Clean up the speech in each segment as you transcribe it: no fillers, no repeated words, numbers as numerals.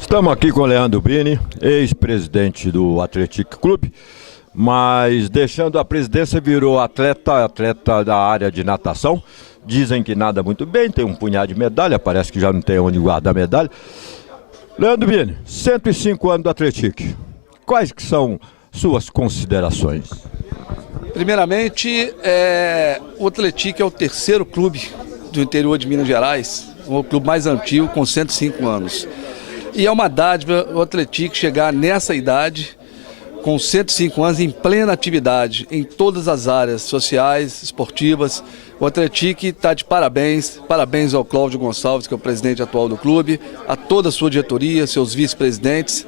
Estamos aqui com o Leandro Bini, ex-presidente do Athletic Clube, mas deixando a presidência virou atleta da área de natação. Dizem que nada muito bem, tem um punhado de medalha, parece que já não tem onde guardar medalha. Leandro Bini, 105 anos do Athletic, quais que são suas considerações? Primeiramente, o Athletic é o terceiro clube do interior de Minas Gerais, o clube mais antigo, com 105 anos. E é uma dádiva o Athletic chegar nessa idade, com 105 anos, em plena atividade, em todas as áreas sociais, esportivas. O Athletic está de parabéns, parabéns ao Cláudio Gonçalves, que é o presidente atual do clube, a toda a sua diretoria, seus vice-presidentes.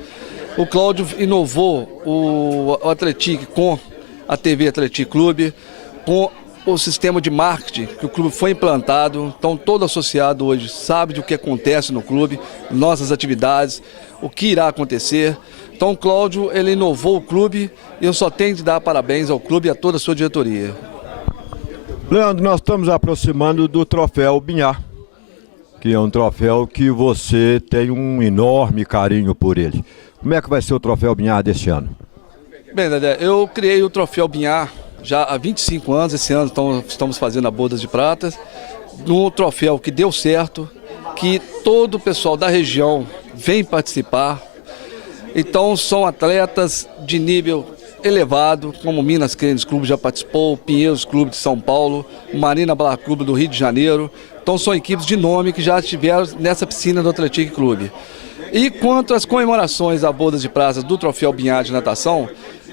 O Cláudio inovou o Athletic com a TV Athletic Clube, com o sistema de marketing que o clube foi implantado. Então todo associado hoje sabe do que acontece no clube, nossas atividades, o que irá acontecer. Então o Cláudio, ele inovou o clube e eu só tenho de dar parabéns ao clube e a toda a sua diretoria. Leandro, nós estamos aproximando do troféu Binhar, que é um troféu que você tem um enorme carinho por ele. Como é que vai ser o troféu Binhar deste ano? Bem, Dedé, eu criei o troféu Binhar já há 25 anos, esse ano estamos fazendo a Bodas de Prata, um troféu que deu certo, que todo o pessoal da região vem participar. Então são atletas de nível elevado, como o Minas Crentes Clube já participou, o Pinheiros Clube de São Paulo, o Marina Bala Clube do Rio de Janeiro. Então são equipes de nome que já estiveram nessa piscina do Athletic Clube. E quanto às comemorações da Bodas de Prata do troféu Binhar de natação,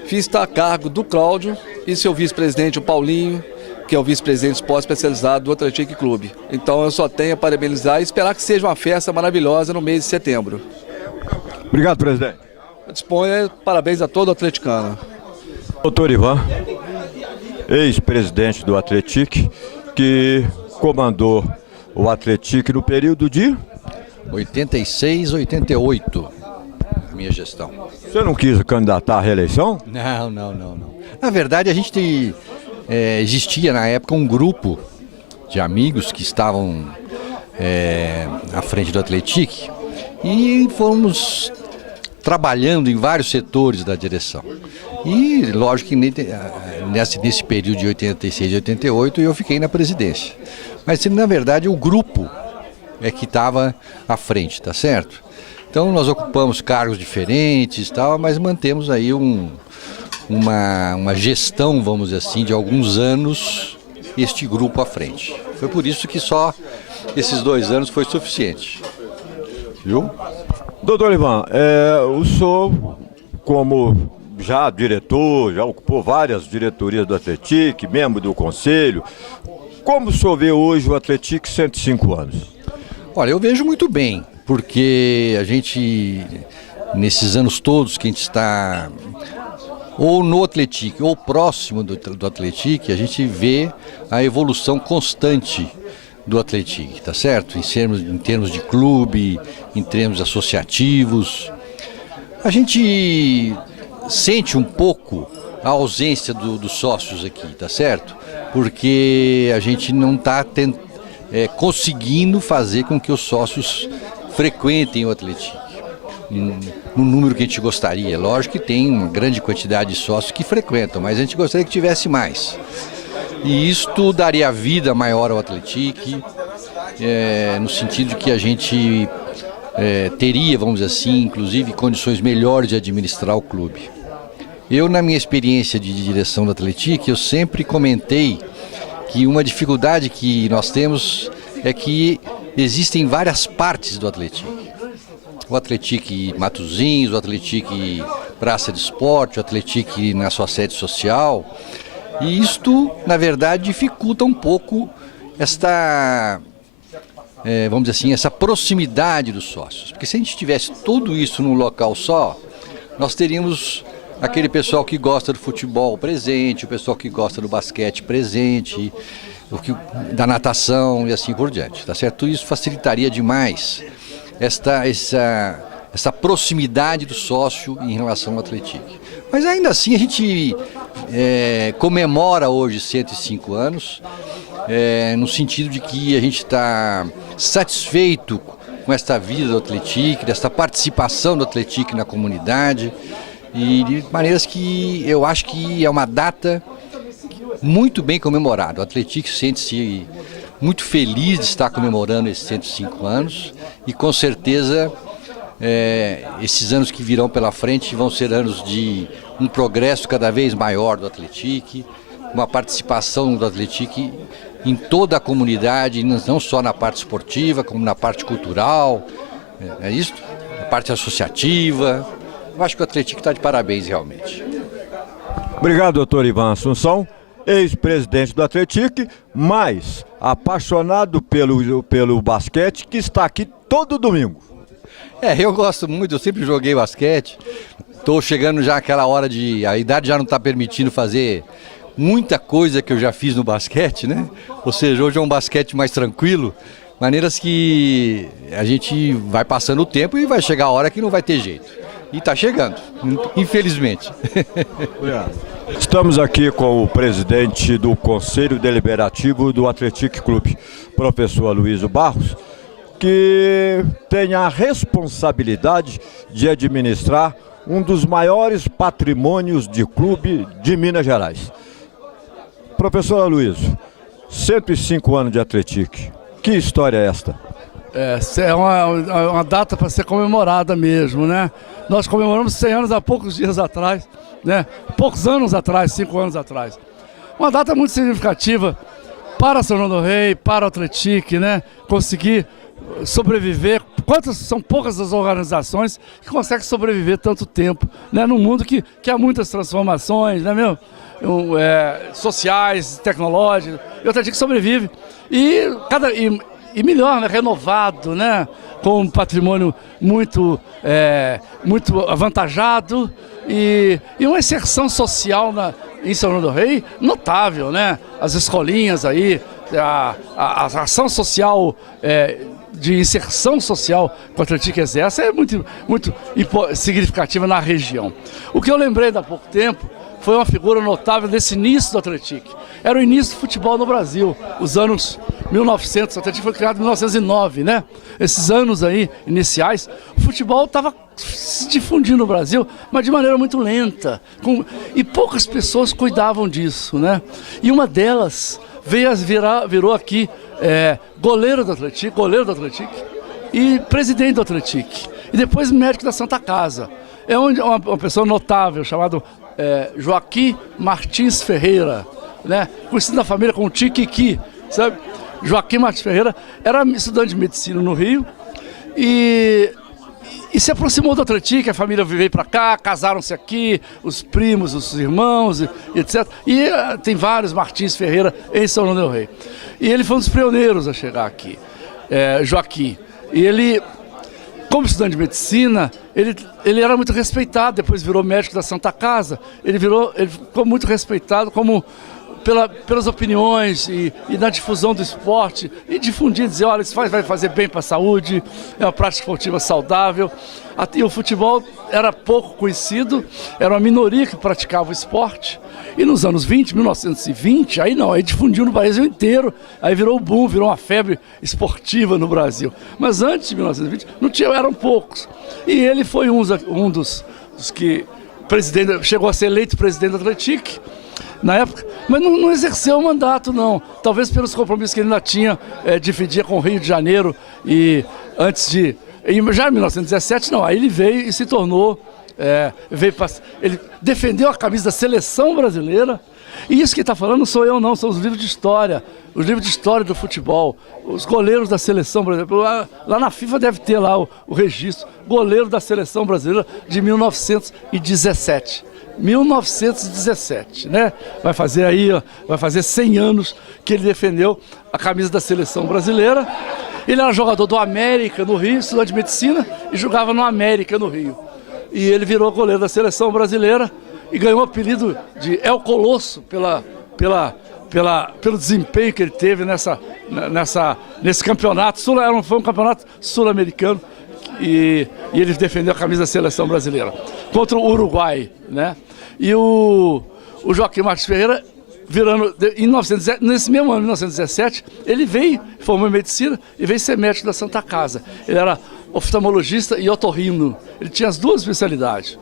fiz a cargo do Cláudio e seu vice-presidente, o Paulinho, que é o vice-presidente de esporte especializado do Athletic Clube. Então eu só tenho a parabenizar e esperar que seja uma festa maravilhosa no mês de setembro. Obrigado, presidente. Eu disponho, parabéns a todo o atleticano. Doutor Ivan, ex-presidente do Athletic, que comandou o Athletic no período de 86, 88, minha gestão. Você não quis candidatar à reeleição? Não. Na verdade, a gente existia na época um grupo de amigos que estavam à frente do Athletic e fomos trabalhando em vários setores da direção. E lógico que nesse período de 86 e 88 eu fiquei na presidência. Mas na verdade o grupo é que estava à frente, tá certo? Então nós ocupamos cargos diferentes, tal, mas mantemos aí uma gestão, vamos dizer assim, de alguns anos, este grupo à frente. Foi por isso que só esses 2 anos foi suficiente. Viu? Doutor Ivan, o senhor, como já diretor, já ocupou várias diretorias do Athletic, membro do conselho, como o senhor vê hoje o Athletic 105 anos? Olha, eu vejo muito bem, porque a gente, nesses anos todos que a gente está ou no Athletic ou próximo do Athletic, a gente vê a evolução constante do Athletic, tá certo? Em termos de clube, em termos associativos. A gente sente um pouco a ausência dos sócios aqui, tá certo? Porque a gente não está conseguindo fazer com que os sócios frequentem o Athletic no número que a gente gostaria. Lógico que tem uma grande quantidade de sócios que frequentam, mas a gente gostaria que tivesse mais. E isto daria vida maior ao Athletic, no sentido de que a gente teria, vamos dizer assim, inclusive condições melhores de administrar o clube. Eu, na minha experiência de direção do Athletic, eu sempre comentei que uma dificuldade que nós temos é que existem várias partes do Athletic. O Athletic Matozinhos, o Athletic Praça de Esporte, o Athletic na sua sede social. E isto, na verdade, dificulta um pouco vamos dizer assim, essa proximidade dos sócios. Porque se a gente tivesse tudo isso num local só, nós teríamos aquele pessoal que gosta do futebol presente, o pessoal que gosta do basquete presente, da natação e assim por diante, tá certo? Isso facilitaria demais essa proximidade do sócio em relação ao Atletic. Mas ainda assim a gente comemora hoje 105 anos, no sentido de que a gente está satisfeito com esta vida do Atletic, desta participação do Atletic na comunidade, e de maneiras que eu acho que é uma data muito bem comemorada. O Atletic sente-se muito feliz de estar comemorando esses 105 anos e com certeza esses anos que virão pela frente vão ser anos de um progresso cada vez maior do Atletic, uma participação do Atletic em toda a comunidade, não só na parte esportiva, como na parte cultural, é isso? Na parte associativa. Eu acho que o Atletic está de parabéns realmente. Obrigado, doutor Ivan Assunção, ex-presidente do Atletic, mas apaixonado pelo basquete, que está aqui todo domingo. Eu gosto muito, eu sempre joguei basquete. Estou chegando já àquela hora a idade já não está permitindo fazer muita coisa que eu já fiz no basquete, né? Ou seja, hoje é um basquete mais tranquilo, maneiras que a gente vai passando o tempo e vai chegar a hora que não vai ter jeito. E está chegando, infelizmente. Obrigado. Estamos aqui com o presidente do Conselho Deliberativo do Atletic Clube, professor Aloysio Barros, que tem a responsabilidade de administrar um dos maiores patrimônios de clube de Minas Gerais. Professor Aloysio, 105 anos de Atletic, que história é esta? É uma data para ser comemorada mesmo, né? Nós comemoramos 100 anos há poucos dias atrás, né? Poucos anos atrás, 5 anos atrás. Uma data muito significativa para São João do Rei, para o Atletic, né? Conseguir sobreviver. São poucas as organizações que conseguem sobreviver tanto tempo, né? Num mundo que há muitas transformações, né, meu? Sociais, tecnológicas, e o Atletic sobrevive. E melhor, né? Renovado, né? Com um patrimônio muito avantajado e uma inserção social em São João do Rei notável, né? As escolinhas aí, a ação social, de inserção social que o Atletic exerce é muito significativa na região. O que eu lembrei há pouco tempo foi uma figura notável desse início do Atletic. Era o início do futebol no Brasil, os anos 1900, o Atletic foi criado em 1909, né? Esses anos aí, iniciais, o futebol estava se difundindo no Brasil, mas de maneira muito lenta, e poucas pessoas cuidavam disso, né? E uma delas virou aqui goleiro do Atletic e presidente do Atletic, e depois médico da Santa Casa. É uma pessoa notável, chamado Joaquim Martins Ferreira, né? Conhecido na família como Tiquiqui, sabe? Joaquim Martins Ferreira era estudante de medicina no Rio e se aproximou do Atletic, a família veio para cá, casaram-se aqui, os primos, os irmãos, e etc. E tem vários Martins Ferreira em São João del Rei. E ele foi um dos pioneiros a chegar aqui, Joaquim. E ele, como estudante de medicina, ele era muito respeitado, depois virou médico da Santa Casa, ele ficou muito respeitado pelas opiniões e na difusão do esporte, e difundir, dizer, olha, isso vai fazer bem para a saúde, é uma prática esportiva saudável. E o futebol era pouco conhecido, era uma minoria que praticava o esporte, e nos anos 1920, aí difundiu no Brasil inteiro, aí virou o boom, virou uma febre esportiva no Brasil. Mas antes de 1920, não tinha, eram poucos. E ele foi um dos que chegou a ser eleito presidente do Atletic na época, mas não exerceu o mandato, não. Talvez pelos compromissos que ele ainda tinha, dividia com o Rio de Janeiro, e já em 1917, não, aí ele veio e se tornou, ele defendeu a camisa da seleção brasileira, e isso que está falando não sou eu não, são os livros de história do futebol, os goleiros da seleção brasileira, lá na FIFA deve ter lá o registro, goleiro da seleção brasileira de 1917. 1917, né? Vai fazer 100 anos que ele defendeu a camisa da seleção brasileira. Ele era jogador do América no Rio, estudante de medicina, e jogava no América no Rio. E ele virou goleiro da seleção brasileira e ganhou o apelido de El Colosso pelo desempenho que ele teve nesse campeonato. Foi um campeonato sul-americano e ele defendeu a camisa da seleção brasileira contra o Uruguai, né? E o Joaquim Marques Ferreira, nesse mesmo ano, 1917, ele formou em medicina e veio ser médico da Santa Casa. Ele era oftalmologista e otorrino. Ele tinha as duas especialidades.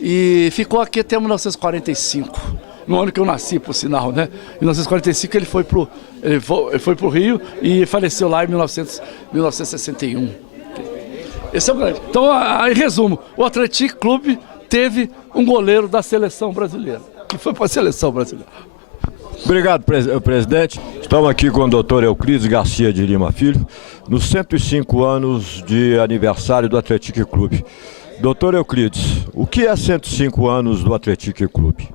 E ficou aqui até 1945, no ano que eu nasci, por sinal, né? Em 1945 ele foi pro Rio e faleceu lá em 1961. Esse é o grande. Então, em resumo, o Atlético Clube teve um goleiro da seleção brasileira, que foi para a seleção brasileira. Obrigado, presidente. Estamos aqui com o doutor Euclides Garcia de Lima Filho, nos 105 anos de aniversário do Atlético Clube. Doutor Euclides, o que é 105 anos do Atlético Clube?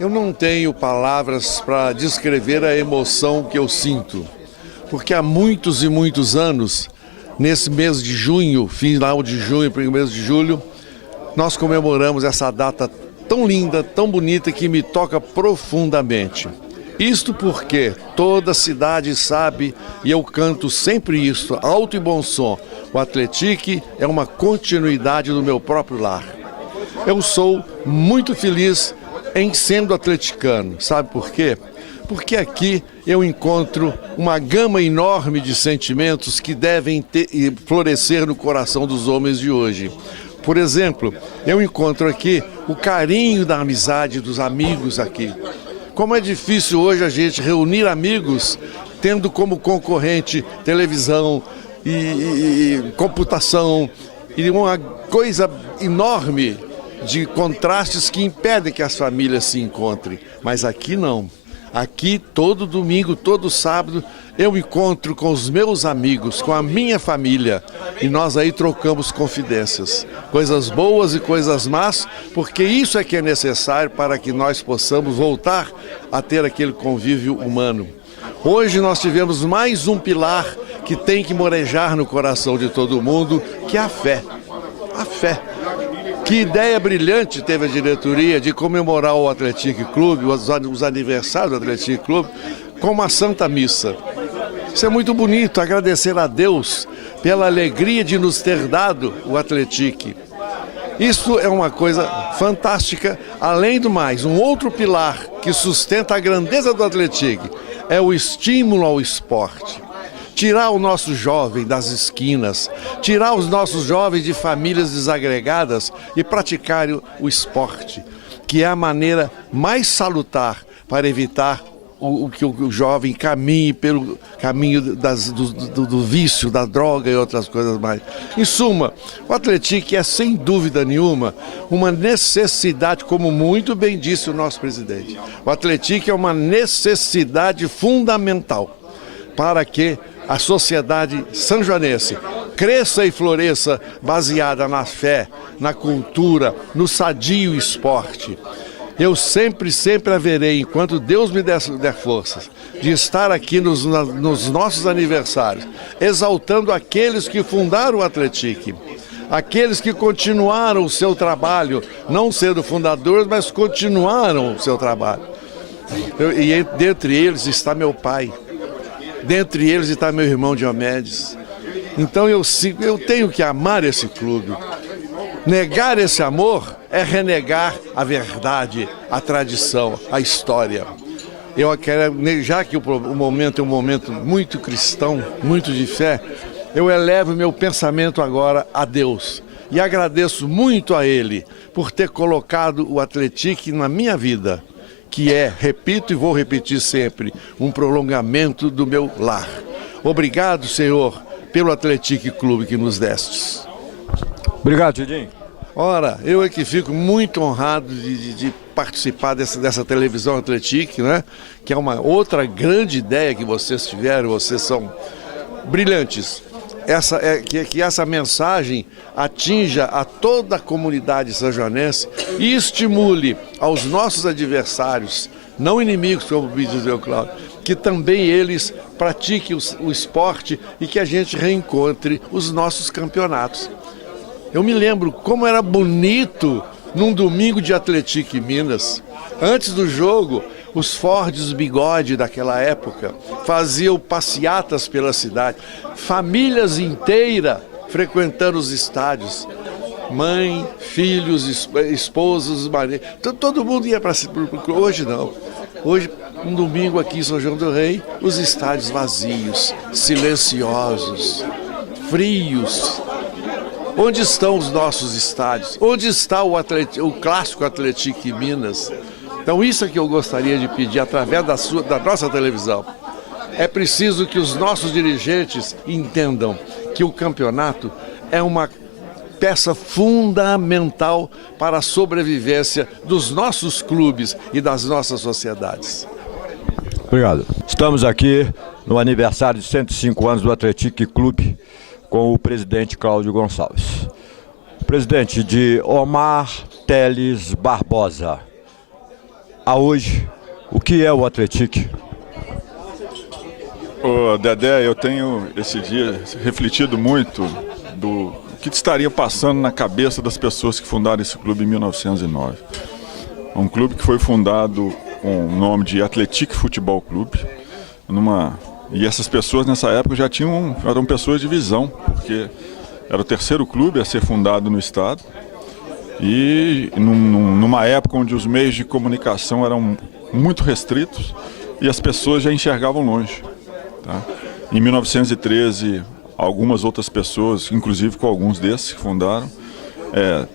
Eu não tenho palavras para descrever a emoção que eu sinto, porque há muitos e muitos anos, nesse mês de junho, final de junho, primeiro mês de julho, nós comemoramos essa data tão linda, tão bonita, que me toca profundamente. Isto porque toda a cidade sabe, e eu canto sempre isso, alto e bom som, o Atlético é uma continuidade do meu próprio lar. Eu sou muito feliz em sendo atleticano, sabe por quê? Porque aqui eu encontro uma gama enorme de sentimentos que devem florescer no coração dos homens de hoje. Por exemplo, eu encontro aqui o carinho da amizade dos amigos aqui. Como é difícil hoje a gente reunir amigos tendo como concorrente televisão e computação e uma coisa enorme de contrastes que impedem que as famílias se encontrem. Mas aqui não. Aqui, todo domingo, todo sábado, eu encontro com os meus amigos, com a minha família, e nós aí trocamos confidências, coisas boas e coisas más, porque isso é que é necessário para que nós possamos voltar a ter aquele convívio humano. Hoje nós tivemos mais um pilar que tem que morejar no coração de todo mundo, que é a fé. A fé. Que ideia brilhante teve a diretoria de comemorar o Atlético Clube, os aniversários do Atlético Clube, com uma Santa Missa. Isso é muito bonito, agradecer a Deus pela alegria de nos ter dado o Atlético. Isso é uma coisa fantástica. Além do mais, um outro pilar que sustenta a grandeza do Atlético é o estímulo ao esporte. Tirar o nosso jovem das esquinas, tirar os nossos jovens de famílias desagregadas e praticarem o esporte, que é a maneira mais salutar para evitar que o jovem caminhe pelo caminho do vício, da droga e outras coisas mais. Em suma, o Atlético é, sem dúvida nenhuma, uma necessidade, como muito bem disse o nosso presidente. O Atlético é uma necessidade fundamental para que a sociedade sanjoanense cresça e floresça baseada na fé, na cultura, no sadio esporte. Eu sempre haverei, enquanto Deus me der forças, de estar aqui nos nossos aniversários, exaltando aqueles que fundaram o Atlético, aqueles que continuaram o seu trabalho, não sendo fundadores, mas continuaram o seu trabalho. E dentre eles está meu pai. Dentre eles está meu irmão Diomedes. Então eu tenho que amar esse clube. Negar esse amor é renegar a verdade, a tradição, a história. Eu quero, já que o momento é um momento muito cristão, muito de fé, eu elevo meu pensamento agora a Deus. E agradeço muito a Ele por ter colocado o Atlético na minha vida, que é, repito e vou repetir sempre, um prolongamento do meu lar. Obrigado, Senhor, pelo Atlético Clube que nos destes. Obrigado, Tidinho. Ora, eu é que fico muito honrado de participar dessa televisão Atlético, né? Que é uma outra grande ideia que vocês tiveram, vocês são brilhantes. Que essa mensagem atinja a toda a comunidade sanjoanense e estimule aos nossos adversários, não inimigos, como diz o Cláudio, que também eles pratique o esporte e que a gente reencontre os nossos campeonatos. Eu me lembro como era bonito num domingo de Atlético em Minas. Antes do jogo, os Fords Bigode daquela época faziam passeatas pela cidade, famílias inteiras frequentando os estádios. Mãe, filhos, esposos, maridos, todo mundo ia para... Hoje não. Hoje, um domingo aqui em São João do Rei, os estádios vazios, silenciosos, frios. Onde estão os nossos estádios? Onde está o clássico Atlético em Minas? Então isso é que eu gostaria de pedir através da nossa televisão. É preciso que os nossos dirigentes entendam que o campeonato é uma peça fundamental para a sobrevivência dos nossos clubes e das nossas sociedades. Obrigado. Estamos aqui no aniversário de 105 anos do Atlético Clube com o presidente Cláudio Gonçalves. Presidente, de Omar Teles Barbosa a hoje, o que é o Atlético? Ô, Dedé, eu tenho esse dia refletido muito do que estaria passando na cabeça das pessoas que fundaram esse clube em 1909. Um clube que foi fundado com o nome de Atlético Futebol Clube, e essas pessoas nessa época eram pessoas de visão, porque era o terceiro clube a ser fundado no estado e numa época onde os meios de comunicação eram muito restritos e as pessoas já enxergavam longe. Tá? Em 1913, algumas outras pessoas, inclusive com alguns desses que fundaram,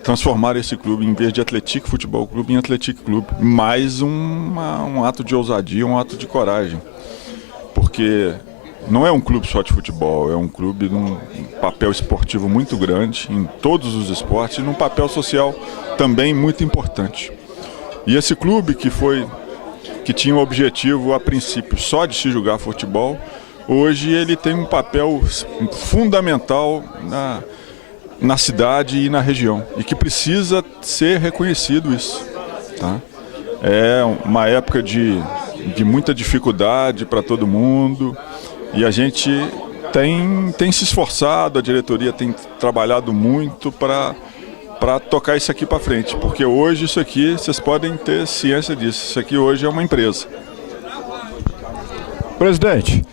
transformaram esse clube, em vez de Atlético Futebol Clube, em Atlético Clube. Mais um ato de ousadia, um ato de coragem. Porque não é um clube só de futebol, é um clube num papel esportivo muito grande, em todos os esportes, e num papel social também muito importante. E esse clube que tinha o objetivo, a princípio, só de se jogar futebol, hoje ele tem um papel fundamental na cidade e na região, e que precisa ser reconhecido isso. Tá? É uma época de muita dificuldade para todo mundo, e a gente tem se esforçado, a diretoria tem trabalhado muito para tocar isso aqui para frente, porque hoje isso aqui, vocês podem ter ciência disso, isso aqui hoje é uma empresa. Presidente,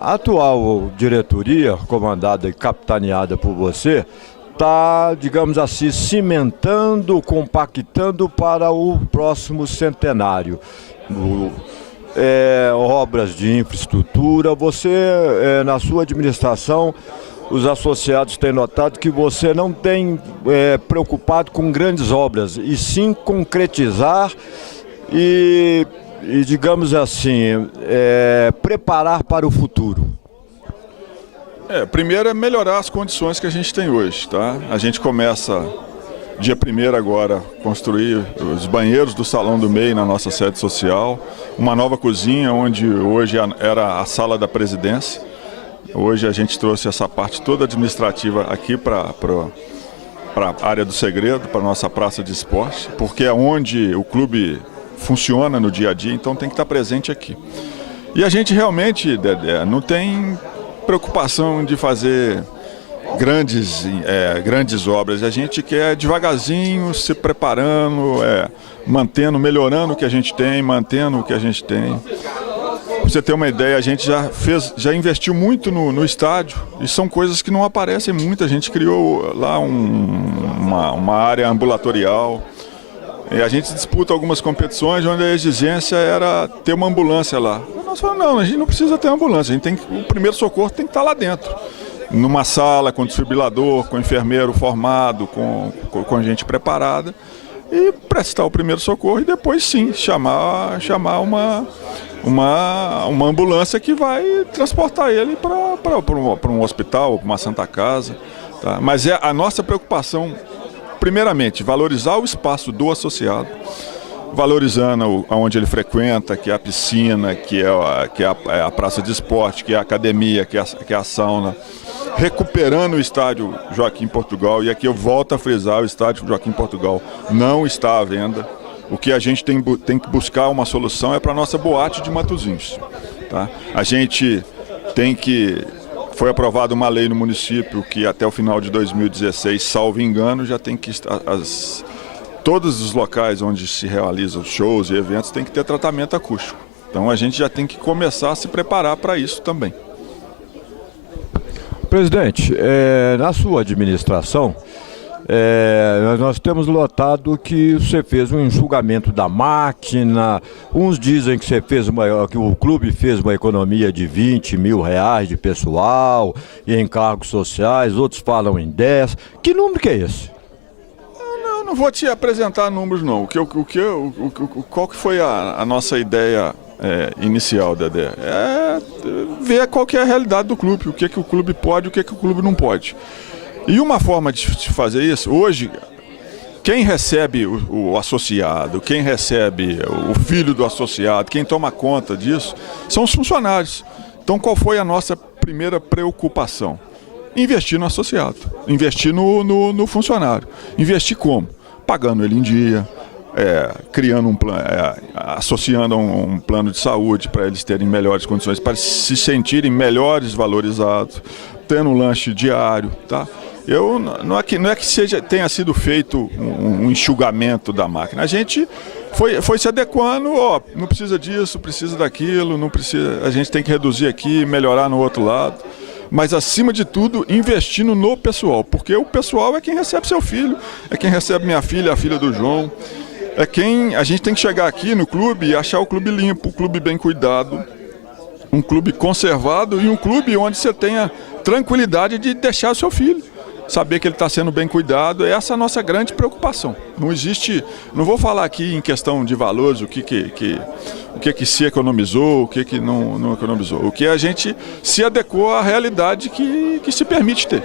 a atual diretoria, comandada e capitaneada por você, está, digamos assim, cimentando, compactando para o próximo centenário. Obras de infraestrutura. Você, na sua administração, os associados têm notado que você não tem preocupado com grandes obras, e sim concretizar e digamos assim, preparar para o futuro. Primeiro é melhorar as condições que a gente tem hoje, tá? A gente começa, dia 1º agora, construir os banheiros do Salão do MEI na nossa sede social, uma nova cozinha, onde hoje era a sala da presidência. Hoje a gente trouxe essa parte toda administrativa aqui para a área do segredo, para a nossa praça de esporte, porque é onde o clube funciona no dia a dia, então tem que estar presente aqui. E a gente realmente, Dedé, não tem preocupação de fazer grandes obras. A gente quer devagarzinho, se preparando, melhorando o que a gente tem, mantendo o que a gente tem. Pra você ter uma ideia, a gente já investiu muito no estádio, e são coisas que não aparecem muito. A gente criou lá uma área ambulatorial. E a gente disputa algumas competições onde a exigência era ter uma ambulância lá. Nós falamos, não, a gente não precisa ter ambulância, o primeiro socorro tem que estar lá dentro. Numa sala com desfibrilador, com enfermeiro formado, com gente preparada, e prestar o primeiro socorro e depois sim chamar uma ambulância que vai transportar ele para um hospital, para uma Santa Casa. Tá? Mas a nossa preocupação, primeiramente, valorizar o espaço do associado, valorizando aonde ele frequenta, que é a piscina, que é a praça de esporte, que é a academia, que é a sauna, recuperando o estádio Joaquim Portugal. E aqui eu volto a frisar, o estádio Joaquim Portugal não está à venda. O que a gente tem que buscar uma solução é para a nossa boate de Matosinhos. tá? A gente tem que... Foi aprovada uma lei no município que até o final de 2016, salvo engano, já tem que... Todos os locais onde se realizam shows e eventos tem que ter tratamento acústico. Então a gente já tem que começar a se preparar para isso também. Presidente, na sua administração, nós temos notado que você fez um enxugamento da máquina. Uns dizem que que o clube fez uma economia de R$20 mil de pessoal e encargos sociais, outros falam em 10. Que número que é esse? Eu não vou te apresentar números não. Qual que foi a nossa ideia inicial, Dedé? É ver qual que é a realidade do clube, o que o clube pode e o que o clube não pode. E uma forma de fazer isso, hoje, quem recebe o associado, quem recebe o filho do associado, quem toma conta disso, são os funcionários. Então, qual foi a nossa primeira preocupação? Investir no associado, investir no funcionário. Investir como? Pagando ele em dia, criando um plano, associando um plano de saúde para eles terem melhores condições, para se sentirem melhores valorizados, tendo um lanche diário, tá? Não é que tenha sido feito um enxugamento da máquina. A gente foi se adequando, não precisa disso, precisa daquilo, não precisa, a gente tem que reduzir aqui, melhorar no outro lado. Mas, acima de tudo, investindo no pessoal, porque o pessoal é quem recebe seu filho, é quem recebe minha filha, a filha do João. A gente tem que chegar aqui no clube e achar o clube limpo, o clube bem cuidado, um clube conservado e um clube onde você tenha tranquilidade de deixar o seu filho. Saber que ele está sendo bem cuidado, essa é a nossa grande preocupação. Não existe, não vou falar aqui em questão de valores, o que se economizou, o que não economizou. O que a gente se adequou à realidade que se permite ter.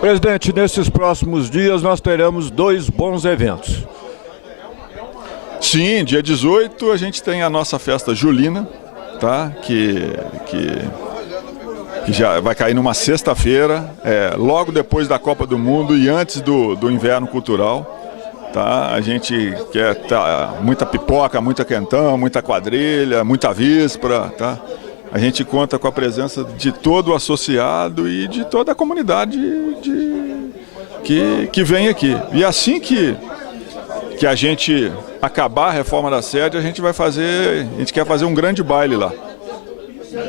Presidente, nesses próximos dias nós teremos 2 bons eventos. Sim, dia 18 a gente tem a nossa festa julina, tá? Que já vai cair numa sexta-feira, logo depois da Copa do Mundo e antes do inverno cultural. Tá? A gente quer muita pipoca, muita quentão, muita quadrilha, muita víspera. Tá? A gente conta com a presença de todo o associado e de toda a comunidade que vem aqui. E assim que a gente acabar a reforma da sede, a gente quer fazer um grande baile lá.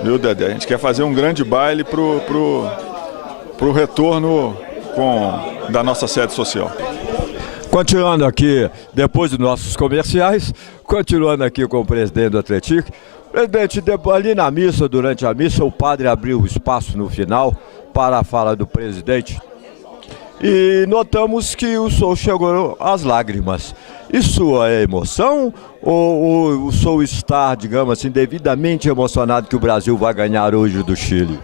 Viu, Dedé? A gente quer fazer um grande baile pro retorno da nossa sede social. Continuando aqui, depois dos nossos comerciais, continuando aqui com o presidente do Atlético. Presidente, ali na missa, durante a missa, o padre abriu o espaço no final para a fala do presidente. E notamos que o senhor chegou às lágrimas. Isso é emoção ou o senhor está, digamos assim, devidamente emocionado que o Brasil vai ganhar hoje do Chile?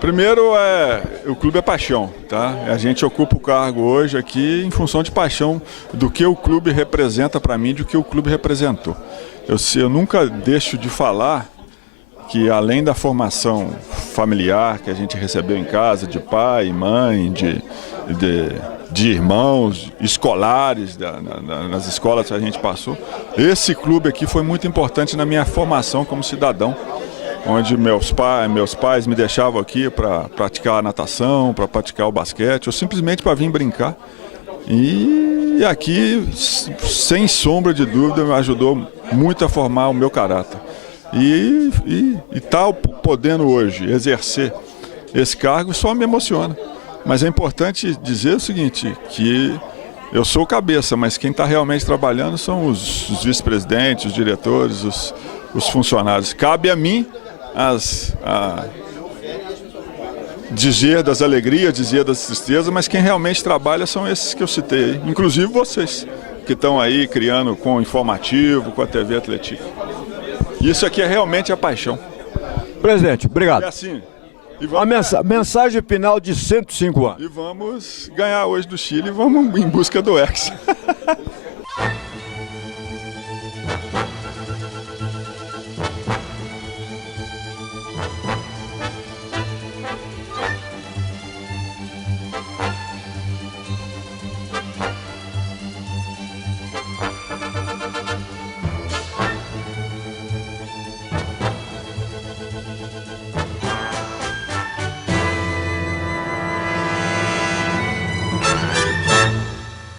Primeiro, o clube é paixão, tá? A gente ocupa o cargo hoje aqui em função de paixão do que o clube representa para mim, do que o clube representou. Eu nunca deixo de falar que, além da formação familiar que a gente recebeu em casa, de pai, mãe, de irmãos, escolares, nas escolas que a gente passou, esse clube aqui foi muito importante na minha formação como cidadão, onde meus pais me deixavam aqui para praticar a natação, para praticar o basquete, ou simplesmente para vir brincar. E aqui, sem sombra de dúvida, me ajudou muito a formar o meu caráter. E estar podendo hoje exercer esse cargo só me emociona. Mas é importante dizer o seguinte, que eu sou o cabeça, mas quem está realmente trabalhando são os vice-presidentes, os diretores, os funcionários. Cabe a mim dizer das alegrias, dizer das tristezas, mas quem realmente trabalha são esses que eu citei aí, inclusive vocês, que estão aí criando com o informativo, com a TV Atlético. Isso aqui é realmente a paixão. Presidente, obrigado. É assim. A mensagem final de 105 anos. E vamos ganhar hoje do Chile e vamos em busca do Hexa.